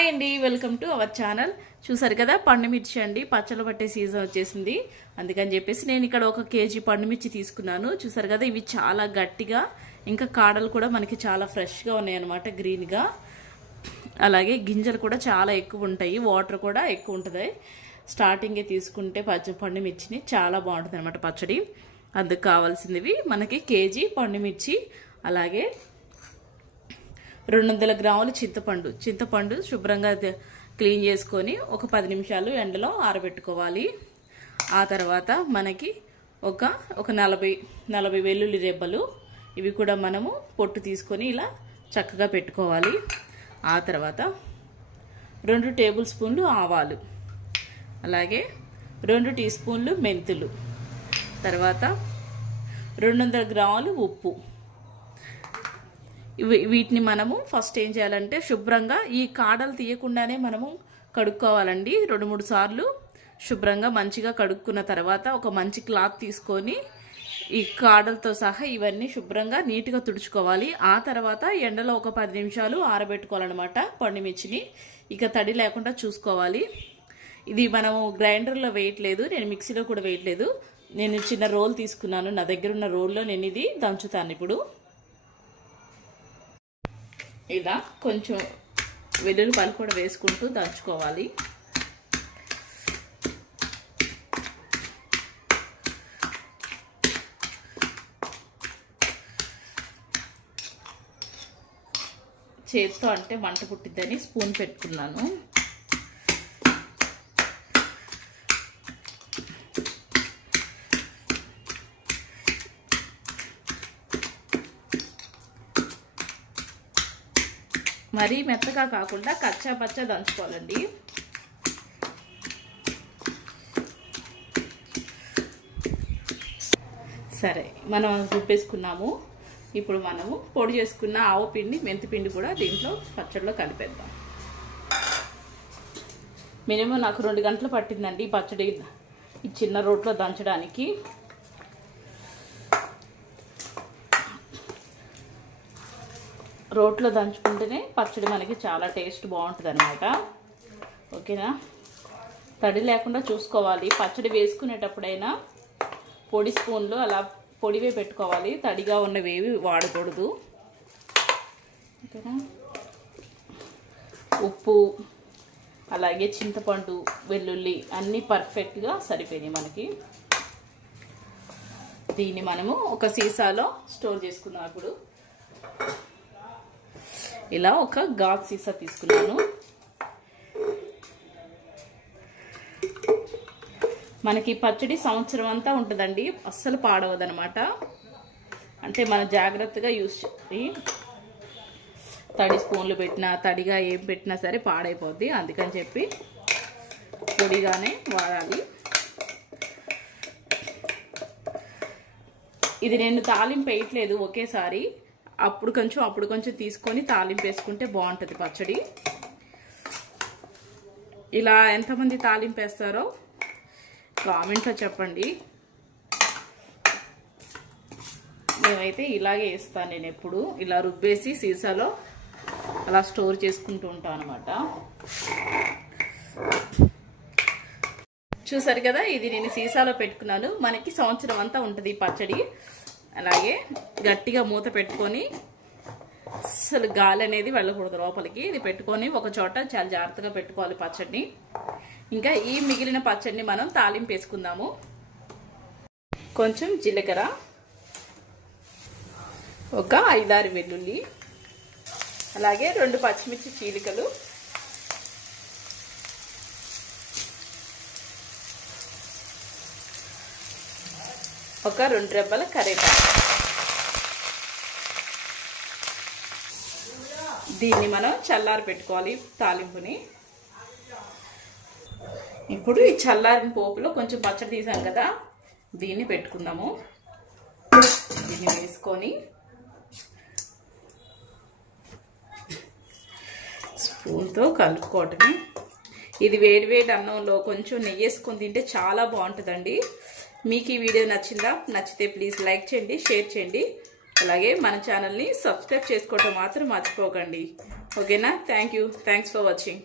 Hi అండి, welcome to our channel. చూసారు కదా, పండుమిర్చి అండి. పచ్చళ్ళు పట్టే సీజన్ వచ్చేసింది. అందుకని చెప్పేసి నేను ఇక్కడ 1 కేజీ పండుమిర్చి తీసుకున్నాను. చూసారు కదా, ఇవి చాలా గట్టిగా, ఇంకా కాడలు కూడా మనకి చాలా ఫ్రెష్గా ఉన్నాయి అనమాట, గ్రీన్గా. అలాగే గింజలు కూడా చాలా ఎక్కువ ఉంటాయి, వాటర్ కూడా ఎక్కువ ఉంటుంది. స్టార్టింగే తీసుకుంటే పండుమిర్చిని చాలా బాగుంటుంది అనమాట పచ్చడి. అందుకు కావాల్సినవి మనకి కేజీ పండుమిర్చి, అలాగే 200 గ్రాములు చింతపండు శుభ్రంగా క్లీన్ చేసుకొని ఒక 10 నిమిషాలు ఎండలో ఆరబెట్టుకోవాలి. ఆ తర్వాత మనకి ఒక 40 వెల్లుల్లి రెబ్బలు, ఇవి కూడా మనము పొట్టు తీసుకొని ఇలా చక్కగా పెట్టుకోవాలి. ఆ తర్వాత 2 టేబుల్ స్పూన్లు ఆవాలు, అలాగే 2 టీ స్పూన్లు మెంతులు, తర్వాత 200 గ్రాములు ఉప్పు. వీటిని మనము ఫస్ట్ ఏం చేయాలంటే శుభ్రంగా ఈ కాడలు తీయకుండానే మనము కడుక్కోవాలండి. 2-3 సార్లు శుభ్రంగా మంచిగా కడుక్కున్న తర్వాత ఒక మంచి క్లాత్ తీసుకొని ఈ కాడలతో సహా ఇవన్నీ శుభ్రంగా నీట్గా తుడుచుకోవాలి. ఆ తర్వాత ఎండలో ఒక 10 నిమిషాలు ఆరబెట్టుకోవాలన్నమాట పండుమిర్చిని. ఇక తడి లేకుండా చూసుకోవాలి. ఇది మనము గ్రైండర్లో వేయట్లేదు, నేను మిక్సీలో కూడా వేయట్లేదు. నేను చిన్న రోల్ తీసుకున్నాను, నా దగ్గర ఉన్న రోల్లో నేను ఇది దంచుతాను. ఇప్పుడు ఇలా కొంచెం వెల్లుల్లిపాయలు కూడా వేసుకుంటూ దంచుకోవాలి. చేతితో అంటే మంట పుట్టిద్దని స్పూన్ పెట్టుకున్నాను. మరీ మెత్తగా కాకుండా కచ్చా పచ్చా దంచుకోవాలండి. సరే, మనం రుబ్బేసుకున్నాము. ఇప్పుడు మనము పొడి చేసుకున్న ఆవు పిండి, మెంతి పిండి కూడా దీంట్లో పచ్చడిలో కలిపేద్దాం. మినిమం నాకు 2 గంటలు పట్టిందండి ఈ పచ్చడి ఈ చిన్న రోట్లో దంచడానికి. రోట్లో దంచుకుంటేనే పచ్చడి మనకి చాలా టేస్ట్ బాగుంటుంది అనమాట. ఓకేనా? తడి లేకుండా చూసుకోవాలి. పచ్చడి వేసుకునేటప్పుడైనా పొడి స్పూన్లు అలా పొడివే పెట్టుకోవాలి, తడిగా ఉన్నవేవి వాడకూడదు. ఓకేనా? ఉప్పు, అలాగే చింతపండు, వెల్లుల్లి అన్నీ పర్ఫెక్ట్గా సరిపోయినాయి మనకి. దీన్ని మనము ఒక సీసాలో స్టోర్ చేసుకుందాం. ఇప్పుడు ఇలా ఒక గాజు సీసా తీసుకున్నాను. మనకి పచ్చడి సంవత్సరం అంతా ఉంటుందండి, అస్సలు పాడవదనమాట. అంటే మనం జాగ్రత్తగా యూజ్ చేసి తడి స్పూన్లు పెట్టినా, తడిగా ఏం పెట్టినా సరే పాడైపోద్ది. అందుకని చెప్పి పొడిగానే వాడాలి. ఇది నేను తాలింపు వేయట్లేదు ఒకేసారి, అప్పుడు కొంచెం తీసుకొని తాలింపు వేసుకుంటే బాగుంటుంది పచ్చడి. ఇలా ఎంతమంది తాలింపు వేస్తారో కామెంట్లో చెప్పండి. మేమైతే ఇలాగే వేస్తాను. నేను ఎప్పుడు ఇలా రుబ్బేసి సీసాలో అలా స్టోర్ చేసుకుంటూ ఉంటాను అనమాట. చూసారు కదా, ఇది నేను సీసాలో పెట్టుకున్నాను. మనకి సంవత్సరం అంతా ఉంటుంది ఈ పచ్చడి. అలాగే గట్టిగా మూత పెట్టుకొని, అసలు గాలి అనేది వెళ్ళకూడదు లోపలికి. ఇది పెట్టుకొని ఒక చోట చాలా జాగ్రత్తగా పెట్టుకోవాలి పచ్చడిని. ఇంకా ఈ మిగిలిన పచ్చడిని మనం తాలింపు వేసుకుందాము. కొంచెం జీలకర్ర, ఒక 5-6 వెల్లుల్లి, అలాగే 2 పచ్చిమిర్చి చీలికలు, ఒక 2 రెబ్బల కరివేపాకు. దీన్ని మనం చల్లారి పెట్టుకోవాలి తాలింపుని. ఇప్పుడు ఈ చల్లారిన పోపులో కొంచెం పచ్చడి తీసాం కదా, దీన్ని పెట్టుకుందాము. దీన్ని వేసుకొని స్పూన్తో కలుపుకోవటమే. ఇది వేడివేడి అన్నంలో కొంచెం నెయ్యి వేసుకొని తింటే చాలా బాగుంటుందండి. మీకు ఈ వీడియో నచ్చిందా? నచ్చితే ప్లీజ్ లైక్ చేయండి, షేర్ చేయండి. అలాగే మన ఛానల్ని సబ్స్క్రైబ్ చేసుకోవడం మాత్రం మర్చిపోకండి. ఓకేనా? Thanks for watching.